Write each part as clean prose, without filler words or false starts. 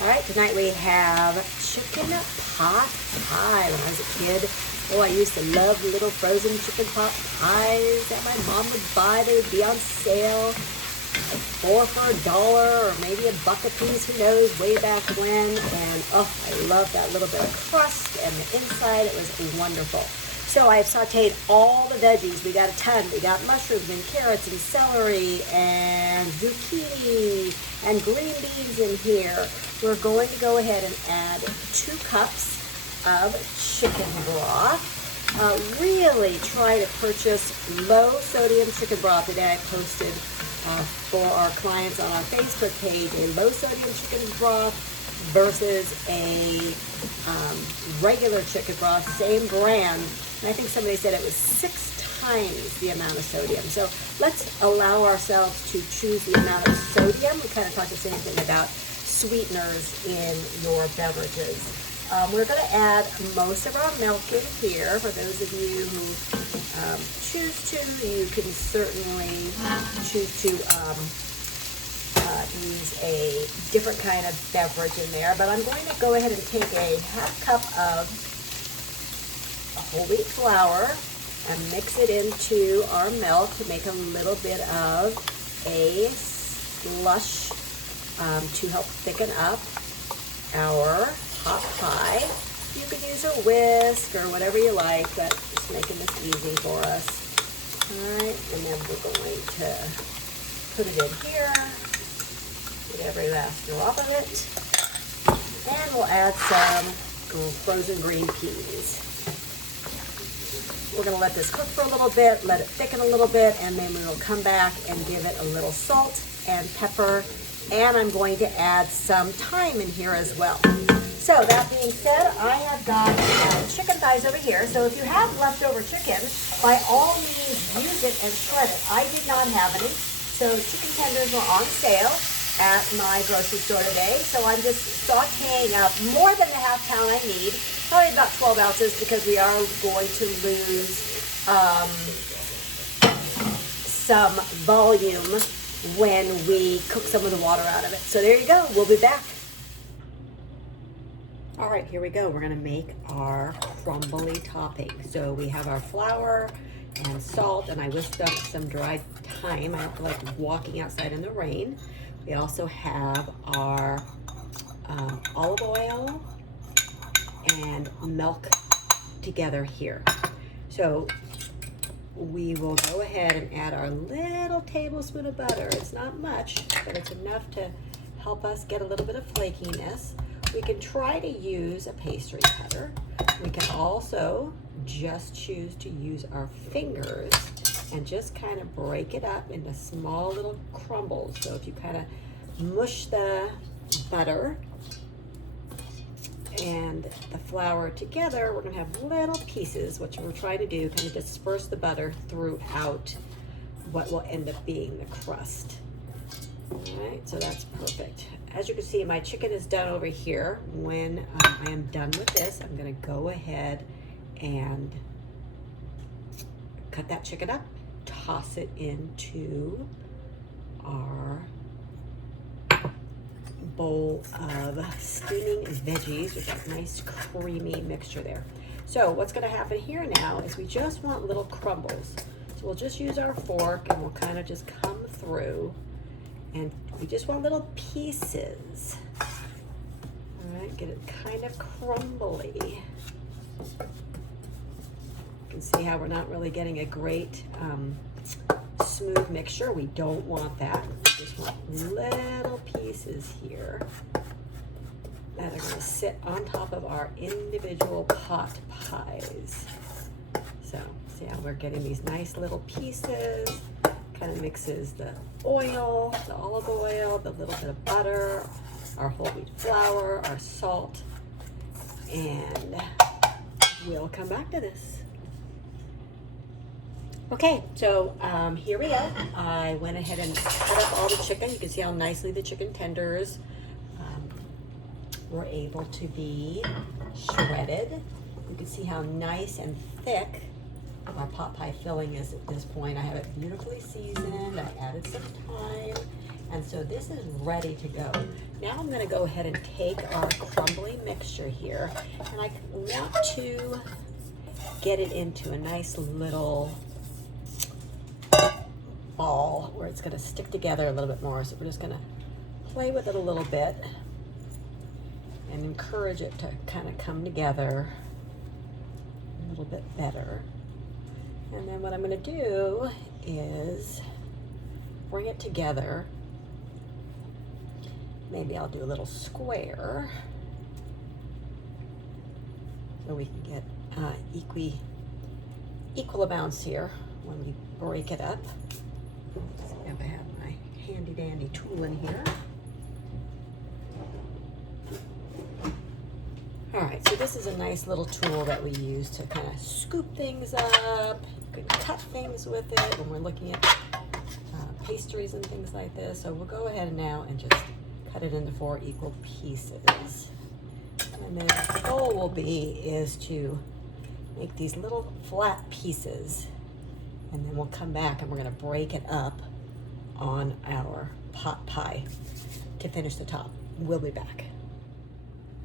All right, tonight we have chicken pot pie. When I was a kid, oh, I used to love little frozen chicken pot pies that my mom would buy. They would be on sale, like 4 for $1 or maybe $1 a piece, who knows, way back when. And oh, I love that little bit of crust and the inside. It was wonderful. So I've sauteed all the veggies. We got a ton. We got mushrooms and carrots and celery and zucchini and green beans in here. We're going to go ahead and add 2 cups of chicken broth. Really try to purchase low sodium chicken broth. Today I posted for our clients on our Facebook page a low sodium chicken broth versus a regular chicken broth, same brand. And I think somebody said it was 6 times the amount of sodium. So let's allow ourselves to choose the amount of sodium. We kind of talked the same thing about sweeteners in your beverages. We're going to add most of our milk in here. For those of you who choose to, you can certainly choose to use a different kind of beverage in there. But I'm going to go ahead and take a ½ cup of whole wheat flour and mix it into our milk to make a little bit of a slush to help thicken up our pot pie. You can use a whisk or whatever you like, but just making this easy for us. All right, and then we're going to put it in here, get every last drop of it, and we'll add some frozen green peas. We're going to let this cook for a little bit, let it thicken a little bit, and then we will come back and give it a little salt and pepper, and I'm going to add some thyme in here as well. So that being said, I have got chicken thighs over here. So if you have leftover chicken, by all means use it and shred it. I did not have any, so chicken tenders were on sale at my grocery store today. So I'm just sauteing up more than the ½ pound I need, probably about 12 ounces, because we are going to lose some volume when we cook some of the water out of it. So there you go. We'll be back. All right, here we go. We're gonna make our crumbly topping. So we have our flour and salt, and I whisked up some dried thyme. I don't feel like walking outside in the rain. We also have our olive oil and milk together here. So we will go ahead and add our little tablespoon of butter. It's not much, but it's enough to help us get a little bit of flakiness. We can try to use a pastry cutter. We can also just choose to use our fingers and just kind of break it up into small little crumbles. So if you kind of mush the butter and the flour together, we're gonna have little pieces, which we're trying to do, kind of disperse the butter throughout what will end up being the crust. All right, so that's perfect. As you can see, my chicken is done over here. When I am done with this, I'm gonna go ahead and cut that chicken up, toss it into our bowl of steaming veggies with that nice creamy mixture there. So what's gonna happen here now is we just want little crumbles. So we'll just use our fork and we'll kind of just come through, and we just want little pieces. All right, get it kind of crumbly. You can see how we're not really getting a great smooth mixture. We don't want that. We just want little pieces here that are gonna sit on top of our individual pot pies. So see how we're getting these nice little pieces. Kind of mixes the oil, the olive oil, the little bit of butter, our whole wheat flour, our salt, and we'll come back to this. Okay, so here we go. I went ahead and cut up all the chicken. You can see how nicely the chicken tenders were able to be shredded. You can see how nice and thick our pot pie filling is at this point. I have it beautifully seasoned. I added some thyme And so this is ready to go. Now I'm gonna go ahead and take our crumbly mixture here, and I want to get it into a nice little ball where it's gonna stick together a little bit more. So we're just gonna play with it a little bit and encourage it to kind of come together a little bit better. And then what I'm gonna do is bring it together. Maybe I'll do a little square so we can get equal amounts here when we break it up. Let's see if I have my handy dandy tool in here. All right, so this is a nice little tool that we use to kind of scoop things up. You can cut things with it when we're looking at pastries and things like this. So we'll go ahead now and just cut it into 4 equal pieces. And then the goal will be is to make these little flat pieces, and then we'll come back and we're gonna break it up on our pot pie to finish the top. We'll be back.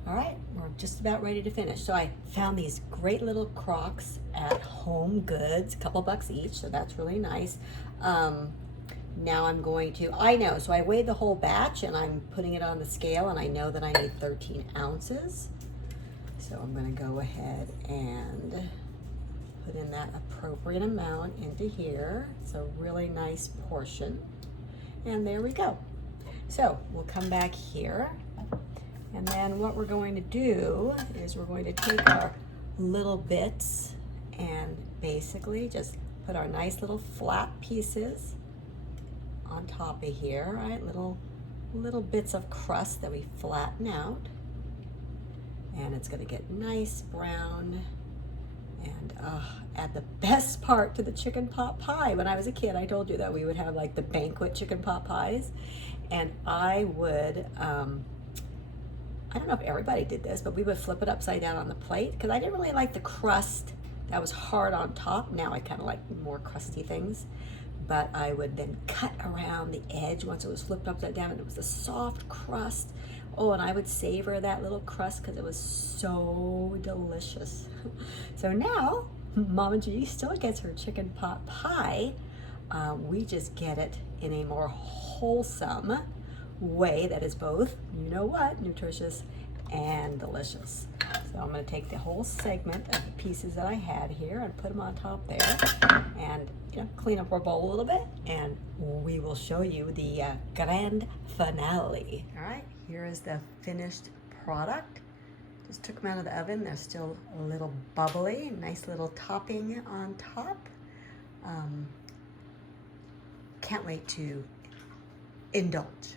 All right, we're just about ready to finish. So I found these great little Crocs at Home Goods, a couple bucks each, so that's really nice. Now I'm going to, so I weighed the whole batch and I'm putting it on the scale, and I know that I need 13 ounces. So I'm gonna go ahead and put in that appropriate amount into here. It's a really nice portion. And there we go. So we'll come back here. And then what we're going to do is we're going to take our little bits and basically just put our nice little flat pieces on top of here, right? Little bits of crust that we flatten out. And it's gonna get nice brown. And add the best part to the chicken pot pie. When I was a kid, I told you that we would have like the banquet chicken pot pies. And I would, I don't know if everybody did this, but we would flip it upside down on the plate because I didn't really like the crust that was hard on top. Now I kind of like more crusty things. But I would then cut around the edge once it was flipped upside down, and it was a soft crust. Oh, and I would savor that little crust because it was so delicious. So now, Mama G still gets her chicken pot pie. We just get it in a more wholesome way that is both, you know what, nutritious and delicious. So I'm going to take the whole segment of the pieces that I had here and put them on top there, and clean up our bowl a little bit, and we will show you the grand finale. All right, here is the finished product. Just took them out of the oven. They're still a little bubbly. Nice little topping on top. Can't wait to indulge.